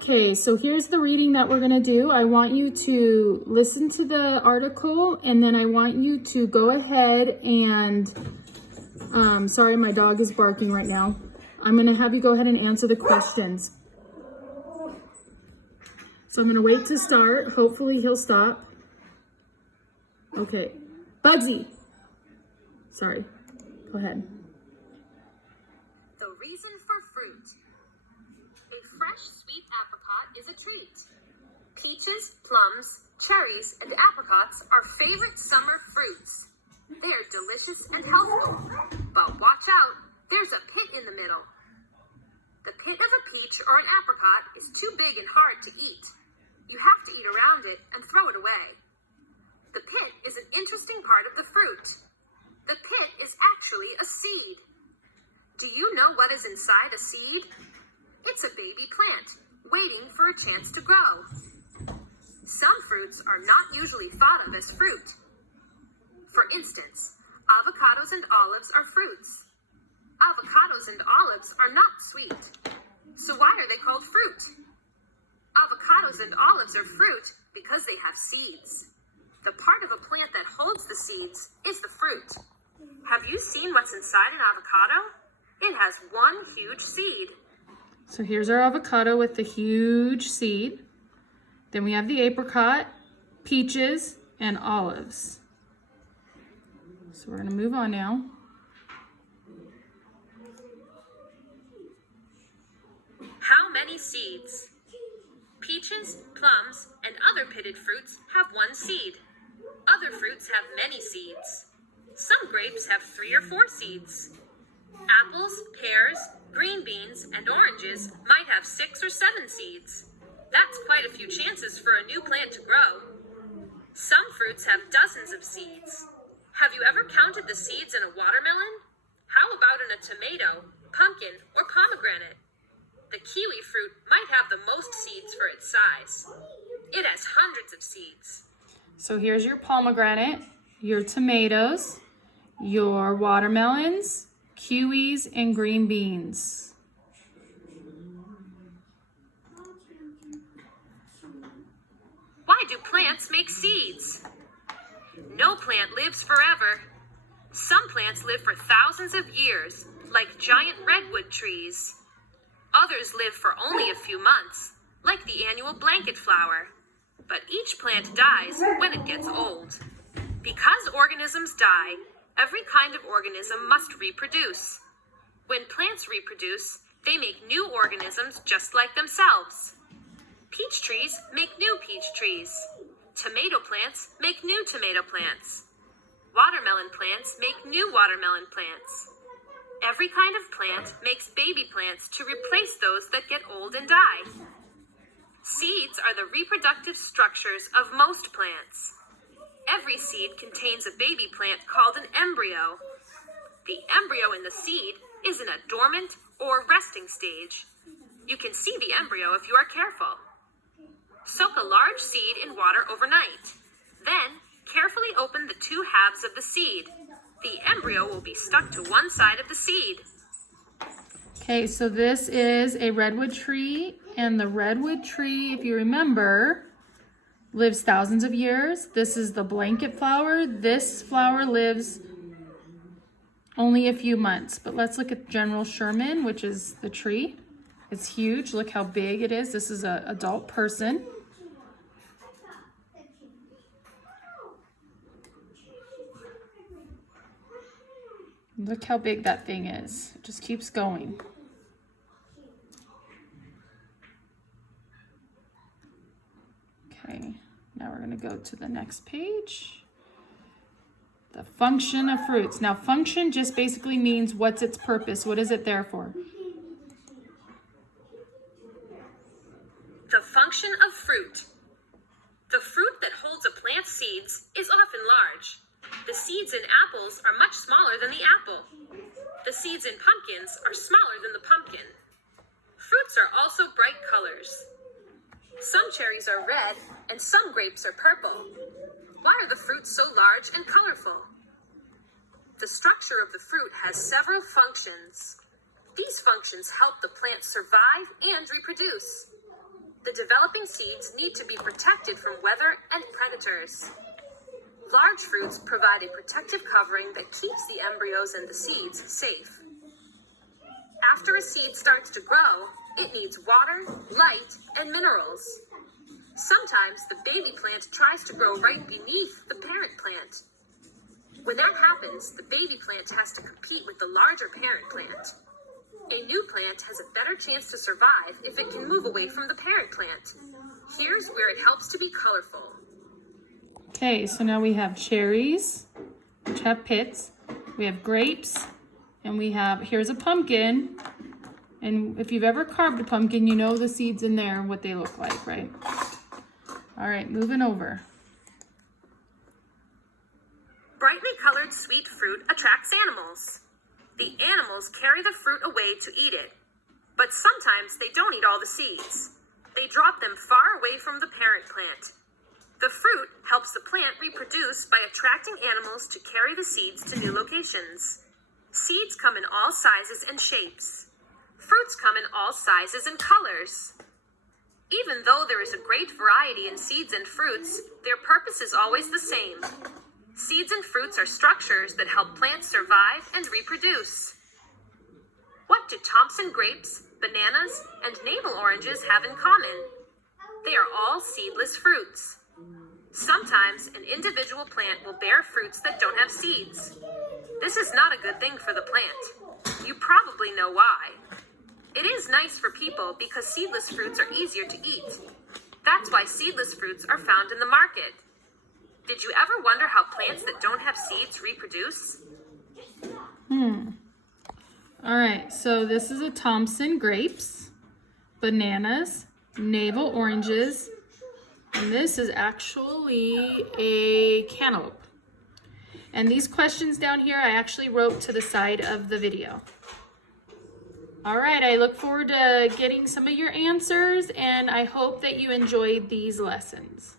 Okay, so here's the reading that we're gonna do. I want you to listen to the article, and then I want you to go ahead and, sorry, my dog is barking right now. I'm gonna have you go ahead and answer the questions. So I'm gonna wait to start. Hopefully he'll stop. Okay, Bugsy. Sorry, go ahead. The reason for fruit. A fresh sweet apricot is a treat. Peaches, plums, cherries, and apricots are favorite summer fruits. They are delicious and healthful. But watch out, there's a pit in the middle. The pit of a peach or an apricot is too big and hard to eat. You have to eat around it and throw it away. The pit is an interesting part of the fruit. The pit is actually a seed. Do you know what is inside a seed? It's a baby plant, waiting for a chance to grow. Some fruits are not usually thought of as fruit. For instance, avocados and olives are fruits. Avocados and olives are not sweet. So why are they called fruit? Avocados and olives are fruit because they have seeds. The part of a plant that holds the seeds is the fruit. Have you seen what's inside an avocado? It has one huge seed. So here's our avocado with the huge seed. Then we have the apricot, peaches, and olives. So we're gonna move on now. How many seeds? Peaches, plums, and other pitted fruits have one seed. Other fruits have many seeds. Some grapes have 3 or 4 seeds. Apples, pears, green beans, and oranges might have 6 or 7 seeds. That's quite a few chances for a new plant to grow. Some fruits have dozens of seeds. Have you ever counted the seeds in a watermelon? How about in a tomato, pumpkin, or pomegranate? The kiwi fruit might have the most seeds for its size. It has hundreds of seeds. So here's your pomegranate, your tomatoes, your watermelons, kiwis, and green beans. Why do plants make seeds? No plant lives forever. Some plants live for thousands of years, like giant redwood trees. Others live for only a few months, like the annual blanket flower. But each plant dies when it gets old. Because organisms die, every kind of organism must reproduce. When plants reproduce, they make new organisms just like themselves. Peach trees make new peach trees. Tomato plants make new tomato plants. Watermelon plants make new watermelon plants. Every kind of plant makes baby plants to replace those that get old and die. Seeds are the reproductive structures of most plants. Every seed contains a baby plant called an embryo. The embryo in the seed is in a dormant or resting stage. You can see the embryo if you are careful. Soak a large seed in water overnight. Then, carefully open the 2 halves of the seed. The embryo will be stuck to one side of the seed. Okay, so this is a redwood tree, and the redwood tree, if you remember, lives thousands of years. This is the blanket flower. This flower lives only a few months. But let's look at General Sherman, which is the tree. It's huge. Look how big it is. This is an adult person. Look how big that thing is. It just keeps going. Okay, now we're going to go to the next page. The function of fruits. Now, function just basically means what's its purpose. What is it there for? The function of fruit. The fruit that holds a plant's seeds is often large. The seeds in apples are much smaller than the apple. The seeds in pumpkins are smaller than the pumpkin. Fruits are also bright colors. Some cherries are red and some grapes are purple. Why are the fruits so large and colorful? The structure of the fruit has several functions. These functions help the plant survive and reproduce. The developing seeds need to be protected from weather and predators. Large fruits provide a protective covering that keeps the embryos and the seeds safe. After a seed starts to grow, it needs water, light, and minerals. Sometimes the baby plant tries to grow right beneath the parent plant. When that happens, the baby plant has to compete with the larger parent plant. A new plant has a better chance to survive if it can move away from the parent plant. Here's where it helps to be colorful. Okay, so now we have cherries, which have pits. We have grapes, and here's a pumpkin. And if you've ever carved a pumpkin, you know the seeds in there, what they look like, right? All right, moving over. Brightly colored sweet fruit attracts animals. The animals carry the fruit away to eat it, but sometimes they don't eat all the seeds. They drop them far away from the parent plant. The fruit helps the plant reproduce by attracting animals to carry the seeds to new locations. Seeds come in all sizes and shapes. Fruits come in all sizes and colors. Even though there is a great variety in seeds and fruits, their purpose is always the same. Seeds and fruits are structures that help plants survive and reproduce. What do Thompson grapes, bananas, and navel oranges have in common? They are all seedless fruits. Sometimes an individual plant will bear fruits that don't have seeds. This is not a good thing for the plant. You probably know why. It is nice for people because seedless fruits are easier to eat. That's why seedless fruits are found in the market. Did you ever wonder how plants that don't have seeds reproduce? All right, so this is a Thompson grapes, bananas, navel oranges, and this is actually a cantaloupe. And these questions down here I actually wrote to the side of the video. All right, I look forward to getting some of your answers, and I hope that you enjoyed these lessons.